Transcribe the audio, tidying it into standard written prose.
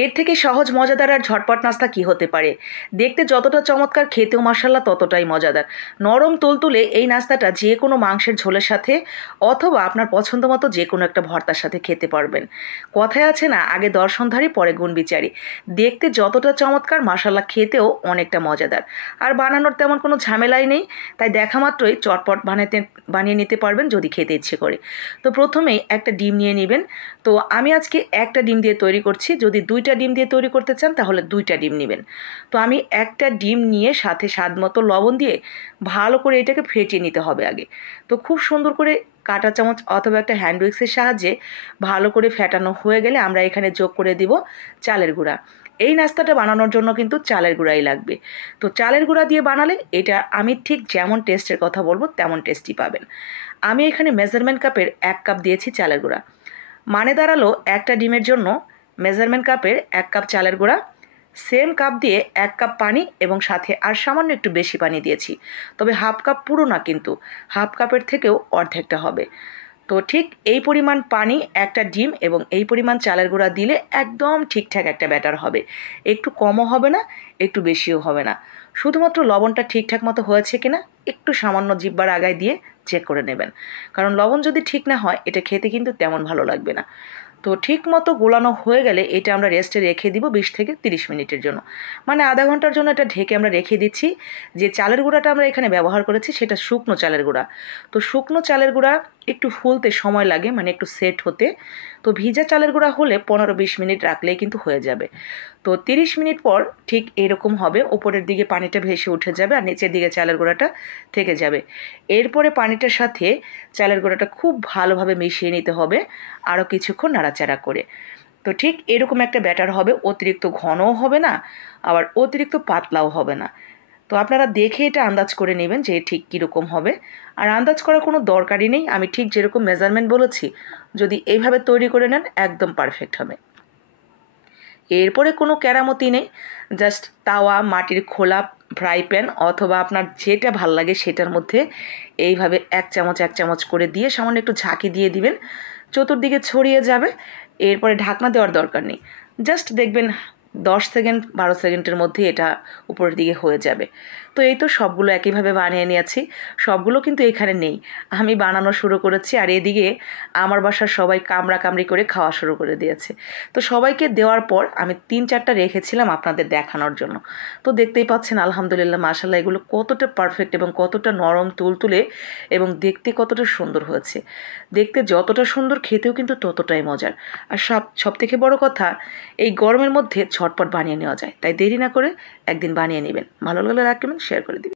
এর থেকে সহজ মজাদার আর ঝটপট নাস্তা কি হতে পারে। দেখতে যতটা চমৎকার, খেতেও মাশাআল্লাহ ততটাই মজাদার। নরম তুলতুলে এই নাস্তাটা যে কোনো মাংসের ঝোলের সাথে অথবা আপনার পছন্দ মতো যে কোনো একটা ভর্তার সাথে খেতে পারবেন। কথায় আছে না, আগে দর্শনধারী পরে গুণবিচারী। দেখতে যতটা চমৎকার, মাশাআল্লাহ খেতেও অনেকটা মজাদার। আর বানানোর তেমন কোনো ঝামেলাই নেই, তাই দেখা মাত্রই চটপট বানিয়ে নিতে পারবেন যদি খেতে ইচ্ছে করে। তো প্রথমেই একটা ডিম নিয়ে নেবেন। তো আমি আজকে একটা ডিম দিয়ে তৈরি করছি। যদি 2টা ডিম দিয়ে তৈরি করতে চান তাহলে 2টা ডিম নেবেন। তো আমি একটা ডিম নিয়ে সাথে স্বাদ মতো লবণ দিয়ে ভালো করে এটাকে ফেটিয়ে নিতে হবে আগে। তো খুব সুন্দর করে কাঁটা চামচ অথবা একটা হ্যান্ড উইক্সের সাহায্যে ভালো করে ফেটানো হয়ে গেলে আমরা এখানে যোগ করে দিব চালের গুঁড়া। এই নাস্তাটা বানানোর জন্য কিন্তু চালের গুঁড়াই লাগবে। তো চালের গুঁড়া দিয়ে বানালে এটা আমি ঠিক যেমন টেস্টের কথা বলবো তেমন টেস্টি পাবেন। আমি এখানে মেজারমেন্ট কাপের 1 কাপ দিয়েছি চালের গুঁড়া। মানে দাঁড়ালো একটা ডিমের জন্য মেজারমেন্ট কাপের 1 কাপ চালের গুঁড়া, সেম কাপ দিয়ে 1 কাপ পানি এবং সাথে আর সামান্য একটু বেশি পানি দিয়েছি। তবে হাফ কাপ পুরো না, কিন্তু হাফ কাপের থেকেও অর্ধেকটা হবে। তো ঠিক এই পরিমাণ পানি, একটা ডিম এবং এই পরিমাণ চালের গুঁড়া দিলে একদম ঠিকঠাক একটা ব্যাটার হবে। একটু কমও হবে না, একটু বেশিও হবে না। শুধুমাত্র লবণটা ঠিকঠাক মতো হয়েছে কিনা একটু সামান্য জিহ্বার আগায় দিয়ে চেক করে নেবেন। কারণ লবণ যদি ঠিক না হয় এটা খেতে কিন্তু তেমন ভালো লাগবে না। তো ঠিক মতো গোলানো হয়ে গেলে এটা আমরা রেস্টে রেখে দিব 20 থেকে 30 মিনিটের জন্য। মানে আধা ঘন্টার জন্য এটা ঢেকে আমরা রেখে দিচ্ছি। যে চালের গুঁড়াটা আমরা এখানে ব্যবহার করেছি সেটা শুকনো চালের গুঁড়া। তো শুকনো চালের গুঁড়া একটু ফুলতে সময় লাগে, মানে একটু সেট হতে। তো ভিজা চালের গুঁড়া হলে 15-20 মিনিট রাখলেই কিন্তু হয়ে যাবে। তো 30 মিনিট পর ঠিক এরকম হবে, উপরের দিকে পানিটা ভেসে উঠে যাবে আর নিচের দিকে চালের গুঁড়াটা থেকে যাবে। এরপরে পানিটার সাথে চালের গুঁড়াটা খুব ভালোভাবে মিশিয়ে নিতে হবে আরও কিছুক্ষণ নাড়াচাড়া করে। তো ঠিক এরকম একটা ব্যাটার হবে, অতিরিক্ত ঘনও হবে না আবার অতিরিক্ত পাতলাও হবে না। তো আপনারা দেখে এটা আন্দাজ করে নেবেন যে ঠিক কীরকম হবে। আর আন্দাজ করার কোনো দরকারই নেই, আমি ঠিক যেরকম মেজারমেন্ট বলেছি যদি এইভাবে তৈরি করে নেন একদম পারফেক্ট হবে। এরপরে কোনো কেরামতি নেই, জাস্ট তাওয়া, মাটির খোলা ফ্রাই প্যান অথবা আপনার যেটা ভাল লাগে সেটার মধ্যে এইভাবে 1 চামচ 1 চামচ করে দিয়ে সামান্য একটু ঝাঁকি দিয়ে দিবেন, চতুর্দিকে ছড়িয়ে যাবে। এরপরে ঢাকনা দেওয়ার দরকার নেই, জাস্ট দেখবেন 10 সেকেন্ড 12 সেকেন্ডের মধ্যে এটা উপরের দিকে হয়ে যাবে। তো এই তো সবগুলো একইভাবে বানিয়ে নিয়েছি। সবগুলো কিন্তু এখানে নেই, আমি বানানো শুরু করেছি আর এদিকে আমার বাসার সবাই কামড়াকামড়ি করে খাওয়া শুরু করে দিয়েছে। তো সবাইকে দেওয়ার পর আমি 3-4টা রেখেছিলাম আপনাদের দেখানোর জন্য। তো দেখতেই পাচ্ছেন আলহামদুলিল্লাহ মাশাআল্লাহ এগুলো কতটা পারফেক্ট এবং কতটা নরম তুলতুলে এবং দেখতে কতটা সুন্দর হয়েছে। দেখতে যতটা সুন্দর খেতেও কিন্তু ততটাই মজার। আর সবথেকে বড় কথা, এই গরমের মধ্যে ঝটপট বানিয়ে নেওয়া যায়। তাই দেরি না করে একদিন বানিয়ে নেবেন। ভালো লাগলে লাইক কমেন্ট শেয়ার করে দিবেন।